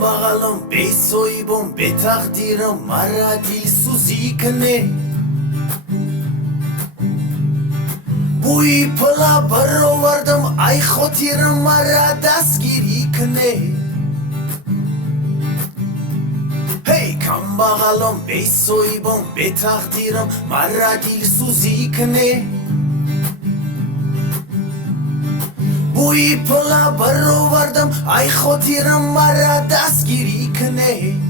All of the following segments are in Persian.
Bakalım be soybum be takdirim mara dilsuzi kne Bu ipla baro vardım ay khotirim mara dasgiri kne Hey kam bakalım be soybum be takdirim mara dilsuzi kne Bu ipla baro vardım ay khotirim mara dasgiri kne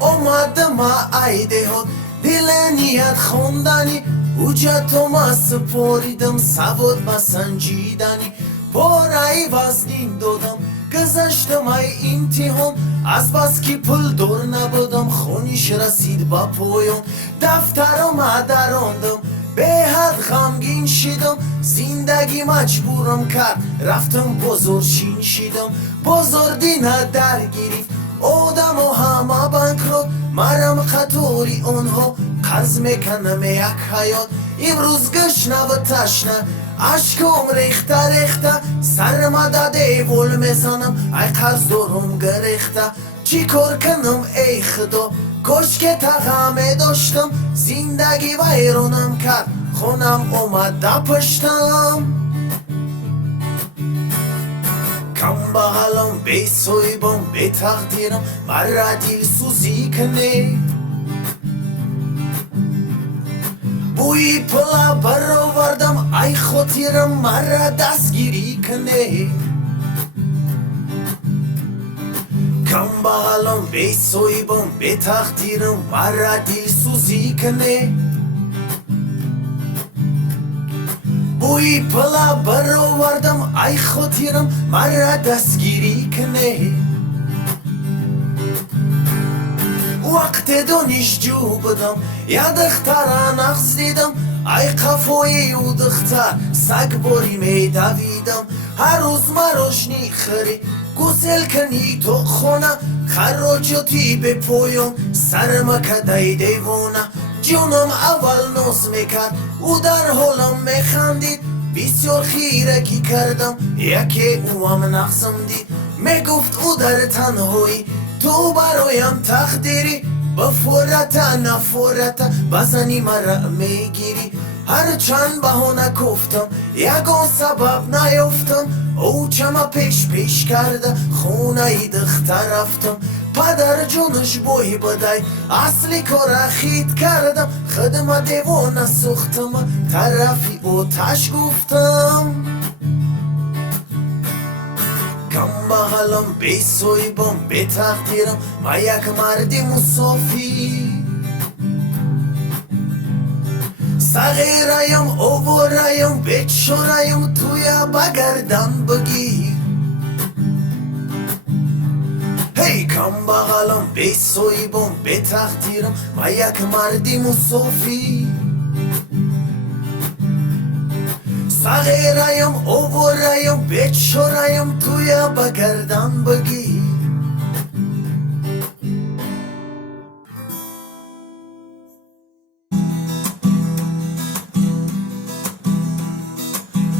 اومدم ایده ها دل نیت خوندنی حجت ما سپاریدم سواد ما سنجیدنی پارهی وزنین دادم گذشتم ای امتحان از بس که پل دور نبودم خونیش رسید با پایان دفترم دراندم به حد غمگین شدم زندگی مجبورم کرد رفتم بزرگشین شدم بزرگی درگیری آدم و همه بانکرات مرم خطوری اونها قرض میکنم یک حیات امروز گشنه و تشنه عشقم ریخته ریخته سرم داده ول میزنم ای قرض دارم گریخته چی کار کنم ای خدا کاش که تغمه داشتم زندگی ویرانم کرد خونم اومد پشتم کم بغلم به سویبم به تقدیرم مرا دلسوزی کنه بوی پلا برآوردم ای خاطرم مرا دستگیری کنه کم بغلم به سویبم به تقدیرم مرا دلسوزی کنه بوی پلا برآوردم ای خاطرم مرا دستگیری کنه وقت دانشجو بودم یا دختر نقص دیدم ای قفای او دختر سگ باری می دویدم هر روز مروشنی خری گسل کنی تو خونه خراجاتی به پایان سرم کدای دیوانه جانم اول ناز میکرد او در حالم میخندید بسیار خیرگی کردم یکی او هم نقصم دید میگفت او در تنهایی تو برایم تقدیری بفورت نفورت بزنی مرا میگیری هر چند بهانه گفتم یگان سبب نیافتم او چما پیش کرده خونه ای دختر رفتم پدر جونش بوی بدای اصلی کار خید کردم خدمت دیوانه سوختم طرفی او تش گفتم کم بغلم به سویبم به تقدیرم ما یک مردی مسافی صغیرایم اوورایم بچورایم توی بگردن بگیر هی کم بغلم به سویبم به تقدیرم ما یک مردی مسافی صغیرایم اوورایم بچورایم توی بگردن بگیر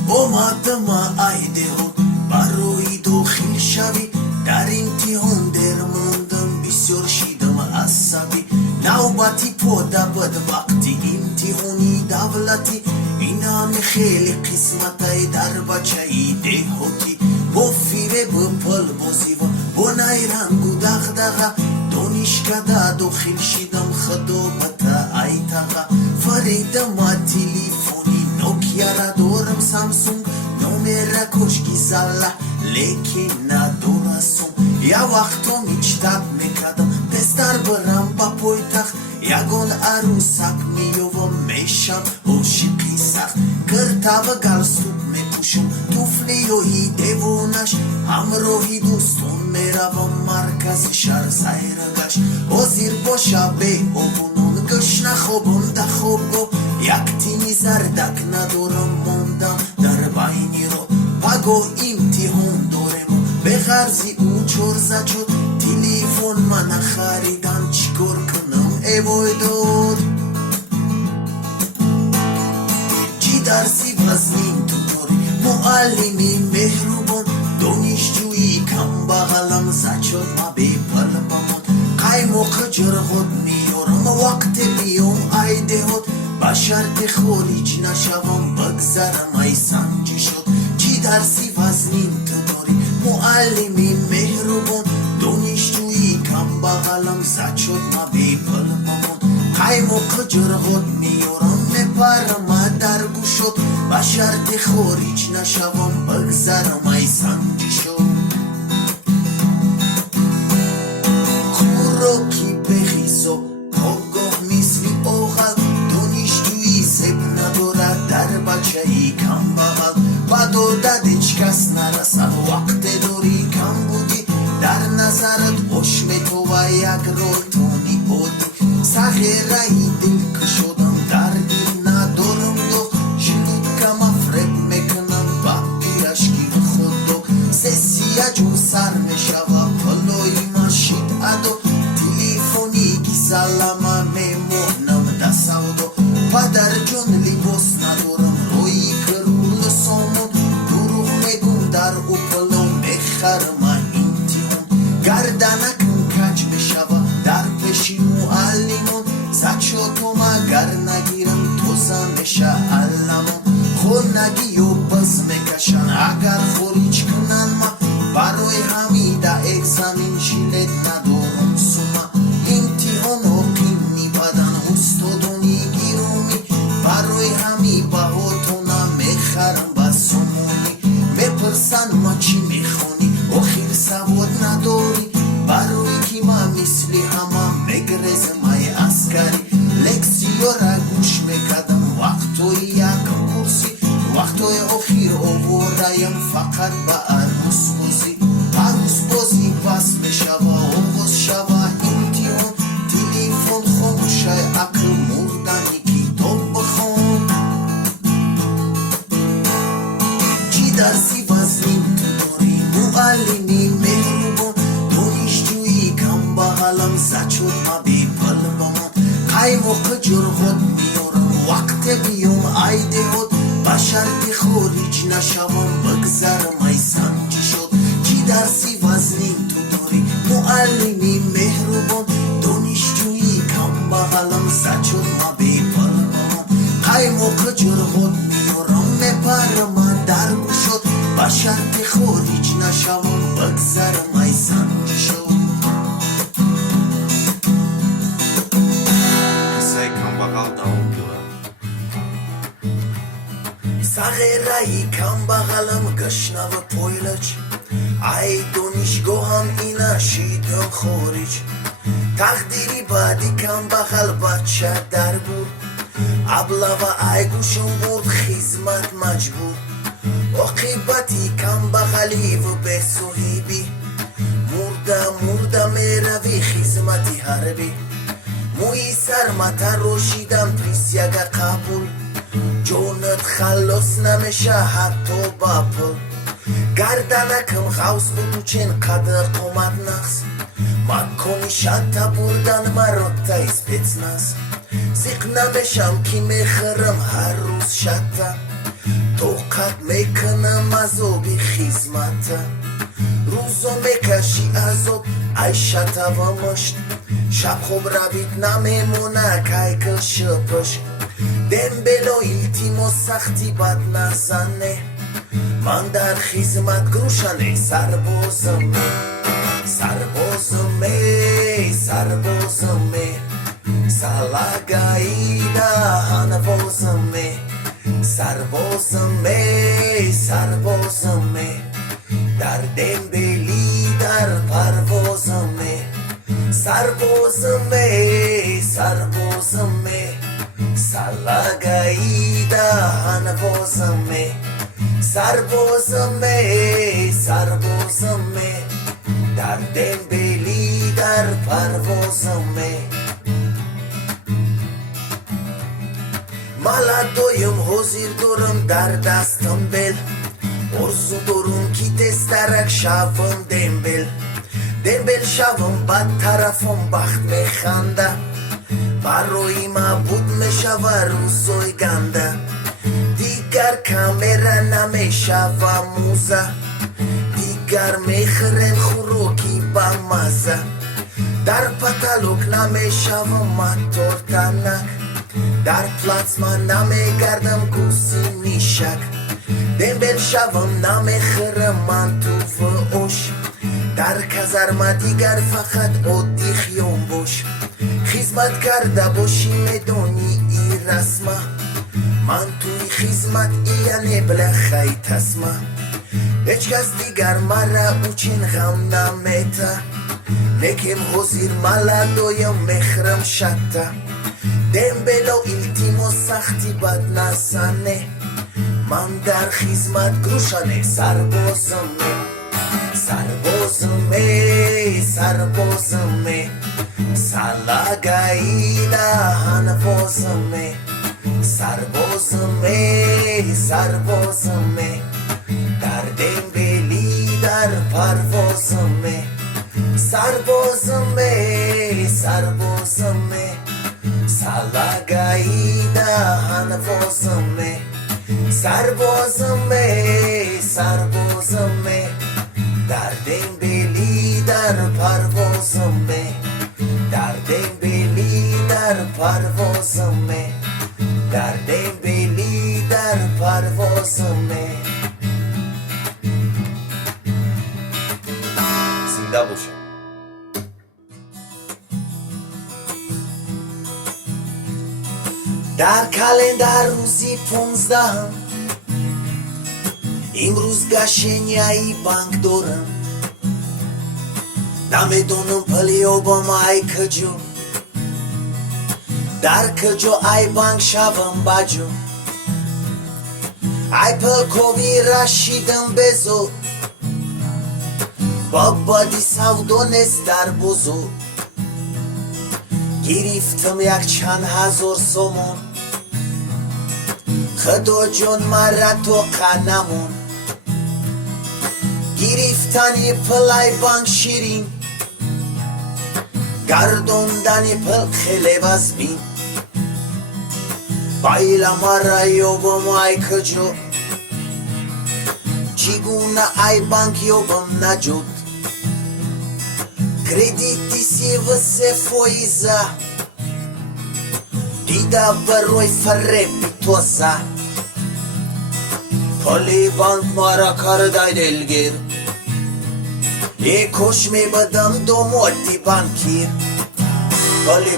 اومدم ایده ها برای داخل شوی در امتحان در موندم بسیار شیدم عصبی نوبتی پاده بود وقتی امتحانی دولتی این همه خیلی قسمتای در بچه‌ای دهاتی با فیره با پل بازی و با نیرنگ و دغدغه دانشکده داخل شدم خدا بتا ای تقه فریدم تلفنی نوکیا را دارم سامسونگ نمره کشکی زله لیکن ندارسم یا وقتم هیچ تب میکردم پستر برم با پایتخت یگان عروسک میوم میشم عاشقی سخت کرتا و گلسوب میپوشم توفلی و دیوانش همراهی دوستون میروم مرکز شهر سیرگش حاضر باشه به اوبونون گش نخوابم ده خواب گو یک تینی زردک ندارم موندم در بینی رو پگو امتحان دارم به غرضی او چرزه شد تلفن من خریدم چیکار کنم ای وای دار چی درسی وزنین تو داری معلمی مهربان دانشجوی بغلم زچot ما بی پل بمون قایمو خجر خود میارم وقت بیوم ایده هد با شرط خارج نشوم بگذرم ای سنجی شد چی درسی وزنین تو داری معلمی مهربان دانشجویی کم بغلم زچot ما بی پل بمون قایمو خجر خود میارم نپرم در گوشت با شرط خارج نشوم بگذرم ای سنجی شد خوراکی بخیزو آگاه میسوی آغل دانشجویی سب ندارد در بچه ای کم بغل و دادت هیچ کس نرسد وقت داری کم بودی در نظرت عشم تو و یک رول تونی بودی سخیره ای دل کشودم درگیر ندارم دو جلود کم افرب میکنم با پیرشگیر خود دو سسیه جو سر میشوه پلوی ماشید ادو تلیفونی کی سلامه میمونم دستودو پدر جون لیباس ندارم روی کرول سامون دروغ میگم در او پلو میخرم اینتیون گردنکم کج میشوه در پیشی معلمون زچotو مگر نگیرم توزه میشه علمون خونگی و بز میکشن اگر خورج کنن ما برای همیده اگزامین جیلت ندارم سوما امتحان و قیمی بدن استادونی گیرومی برای همی بهاتونا میخرم با سمونی میپرسن ما چی میخونی آخیر سواد نداری برای کی ما مثلی همه میگرزم ای اسکری لکسیو را گوش میکدم وقتوی یکم کرسی وقتوی آخیر آورایم فقط با عروس بازی عروس بازی پس میشوه آغاز شوه امتحان تلیفون خاموشه عقل مردنی کتاب بخون چی درسی وزنین تو داری معلمی مهربان دانشجویی کم بغلم زچot ما بی پل بمون قایمو خجر خود میارم وقت بیوم ایده هد با شرط خارج نشوم بگذرم ای سنجی شد چی درسی وزنین تو داری معلمی مهربان دانشجویی کم بغلم زچot ما بی پل بمون قایمو خجر خود میارم نپرم در گوشت با شرط خارج نشوم بگذرم ای سنجی شد سغیرهی کم بغلم گشنو پویلج ای دانشگاهم اینا شیدم خارج تقدیری بعدی کم بغل بچه در بود ابلا و ای گوشم بود خدمت مجبور عاقبتی کم بغلی و به صحیبی مرده میروی خدمتی حربی موی سرمت روشیدم پریس یگه قبول جونت خلاص نمیشه حتی با پل گردنکم غوص بود چین قدر قومت نقص مکنی شتا بردن مرد تایز پیتناز زیق نمیشم کی میخرم هر روز شتا توقت میکنم از او بی خیزمتا روزو میکشی از او ای شتا و مشت شب خوب روید نمیمونه که کش پشت دنبل و ایلتیم و سختی بد نزنه من در خدمت گروشنه سربازمه سلگایی هنوازمه سربازمه در دنبلی در پروازمه سربازمه سلگایی هنوازمه سربازمه در دنبلی در پروازمه ملدایم حضیر دارم در دستم بل ارزو دارم کی دسترک شوم دنبل شوم بد طرفم بخت میخنده برای ما بود میشوه روزای گنده دیگر کامera نمیشوه موزه دیگر میخرن خوراکی با مزه در پتالوک نمیشوم تورتنک در پلاتسما نمیگردم گوسی میشک دنبل شوم نمیخرم من تو فوش در کزرما دیگر فقط عادی خیام باش خدمت کرده باشی میدونی ای رسمه من توی خدمت یعنی بلخی تسمه هیچ کس دیگر مرا اوچین غم نمیته نکم حضیر ملا دویم مخرم شده دنبلو التیمو سختی بد نزنه من در خدمت گروشانه سربازمه سربازمه سربازمه سلاگایی هنوازمه سربازمه سربازمه در دنبلی در پروازمه سربازمه سربازمه سلاگایی هنوازمه سربازمه سربازمه در دنبلی در پروازمه در دنبلی در پروازمه در دنبلی در پروازمه زنده باشه. در کلندر روزی 15 امروز گشنیایی بانک دارم نمیدونم پلیو با مای کجا در کجا ای بانک شوم بجو ای پلکوی رشیدم بزو بابادی سودو نست در بزو گرفتم یک چند هزار سومون خدا جون مرا تو قنمون گرفتنی پلای بانک شیرین گردوندنی پل خیلی وزبین بایلا مرا یوبم ای کجو چگونه ای بانک یوبم نجود کردیتی سی و سه فویزه دیده بروی فریبی توزه پلی بانک مارا کرده دلگیر یکوش می بدم دو مدی بانکیر پلی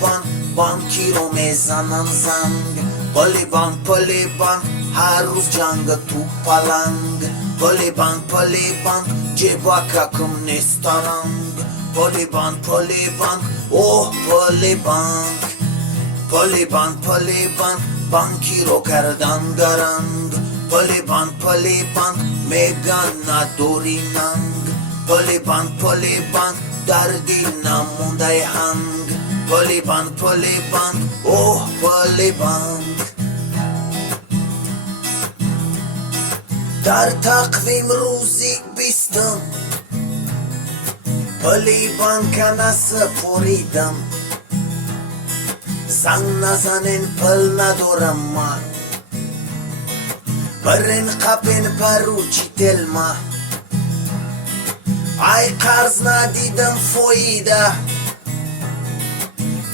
بانک بانکی رو میزنم زنگ پلی بانک هر روز جنگ تو پلنگ پلی بانک جیبا ککم نیسترنگ پلی بانک اوه پلی بانک بانکی رو کردن گرنگ پلی بانک میگن نداری ننگ پلی بانک در دل نمونده هنگ پلی بانک اوه پلی بانک در تقویم روزی 20 پلی بانک نسپریدم زنگ نزنین پل ندارم من برین قپین پروچی دل من ای قرض ندیدم فایده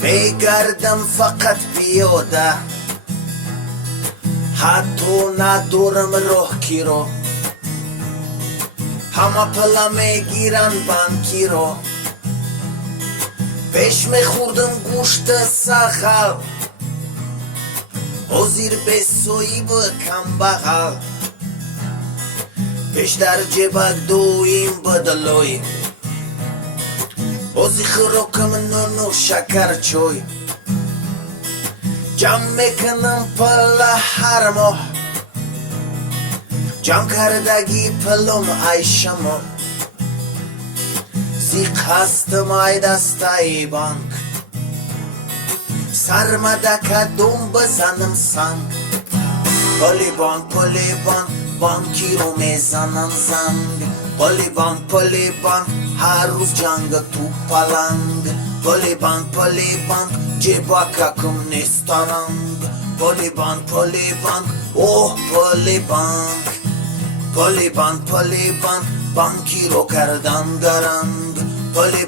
میگردم فقط بیاده حتی ندارم راه کی رو همه پلا میگیرن بانکی رو پیش میخوردم گوشت سخل حضیر به سوی بکم بغل پیش در جیبک دویم بدلوی حضی خروکم نونو شکر چوی جمع میکنم پلا هر ماه جمع کردگی پلوم ای شما زیق هستم ای دستای بانک سرمدک دوم بزنم سنگ پلی بانک بانکی رو میزنم زنگ پلی بانک هر روز جنگ تو پلنگ پلی بانک جیبا ککم نیسترنگ پلی بانک اوه پلی بانک بانکی رو کردن درنگ پلی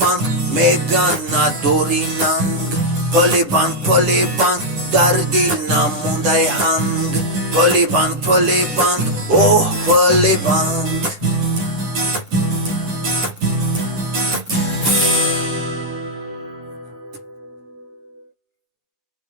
بانک میگن نداری ننگ پلی بانک در دل نمونده هنگ پلی بانک اوه پلی بانک